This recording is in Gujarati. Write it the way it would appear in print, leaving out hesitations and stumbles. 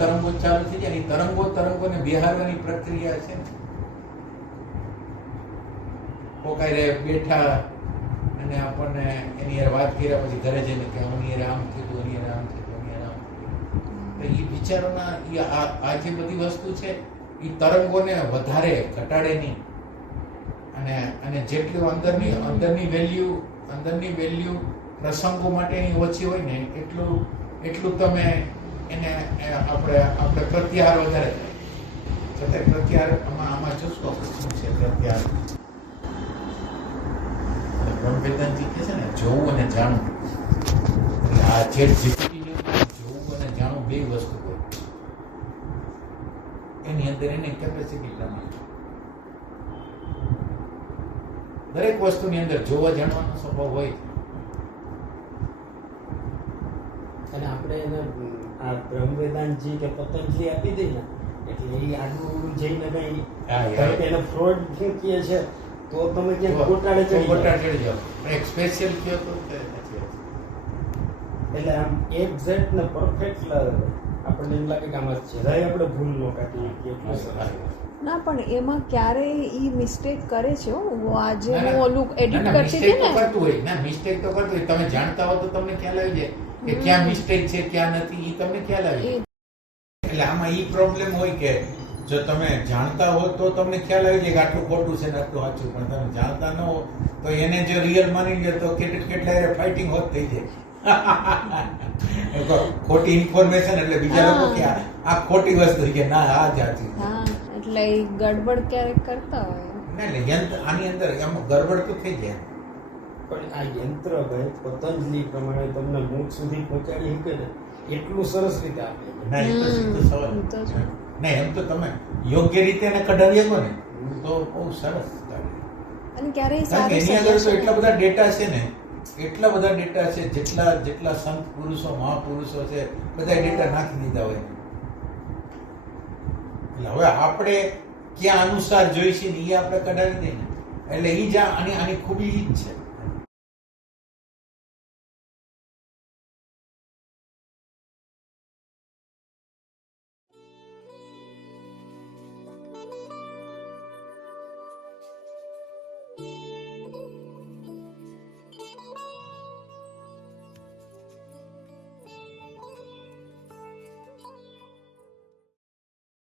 તરંગો ચાલુ થઈ જાય. તરંગોને બિહારવાની પ્રક્રિયા છે. કોકાઈ બેઠા અને આપણને એની યાર વાત કર્યા પછી ઘરે જઈને કે આની યાર આમ થયું, એની યાર આમ થયું, એની યાર આમ થયું. તો એ બિચારોના આ જે બધી વસ્તુ છે એ તરંગોને વધારે ઘટાડે નહીં. અને જેટલું અંદરની વેલ્યુ પ્રસંગો માટેની ઓછી હોય ને એટલું તમે એને આપણે પ્રત્યાહાર વધારે થાય. છતાં પ્રત્યાહાર આમાં જોશો શું છે પ્રત્યાહાર. બ્રહ્મવેદાંતજી કહે છે ને જોવું અને જાણવું. એટલે આ જે જોવું અને જાણવું બે વસ્તુ હોય. એની અંદર એની કેપેસિટી પ્રમાણે દરેક વસ્તુની અંદર જોવા જાણવાનો સ્વભાવ હોય. અને આપણે એને આ બ્રહ્મવેદાંતજી કે પતંજલિ આપી દઈએ ને એટલે એ આગળ જઈને કઈ એને ફ્રોડ શું કહે છે તો તમે ક્યાંક ગોટાળે ચડી જાઓ. એક સ્પેશિયલ કહો તો એટલે આમ એક્ઝેક્ટ ને પરફેક્ટ આપણને એમ લાગે કે આમાં જરાય આપણે ભૂલ ન કાઢીએ એટલું સરસ. ના પણ એમાં ક્યારેય ઈ મિસ્ટેક કરે છે. આજે હું ઓલું એડિટ કરતી હતી ને કરતું હોય ના મિસ્ટેક તો કરતું હોય. તમે જાણતા હો તો તમને ખ્યાલ આવી જાય કે ક્યાં મિસ્ટેક છે ક્યાં નથી. ઈ તમને ખ્યાલ આવી જાય. એટલે આમાં ઈ પ્રોબ્લેમ હોય કે જો તમે જાણતા હો તો તમને ખ્યાલ આવી જાય કે આટલું ખોટું છે ને આટલું સાચું. પણ તમે જાણતા ન હો તો એને જો રિયલ માની લે તો કેટલાય ફાઇટિંગ હોત થઈ જાય. ખોટી ઇન્ફોર્મેશન એટલે બીજા લોકો કે આ ખોટી વસ્તુ કે ના આ જ સાચી. એટલે એ ગડબડ ક્યારેક કરતા હોય. ના યંત્ર આની અંદર એમ ગડબડ તો થઈ જાય. પણ આ યંત્ર ભાઈ પતંજલિ પ્રમાણે તમને મુખ સુધી પહોંચાડી શકે ને એટલું સરસ રીતે આપે. ના એ તો સીધો સવાલ. ના એમ તો તમે યોગ્ય રીતે એને કઢાવી શકો ને તો બહુ સરસ કાઢે. અને ક્યારેય એની આગળ તો એટલા બધા ડેટા છે ને જેટલા સંત પુરુષો મહાપુરુષો છે બધા ડેટા નાખી દીધા હોય. એટલે હવે આપણે ક્યાં અનુસાર જોઈશે ને એ આપણે કઢાવી દઈએ. એટલે ઈ જ આની ખૂબી ઈ જ છે.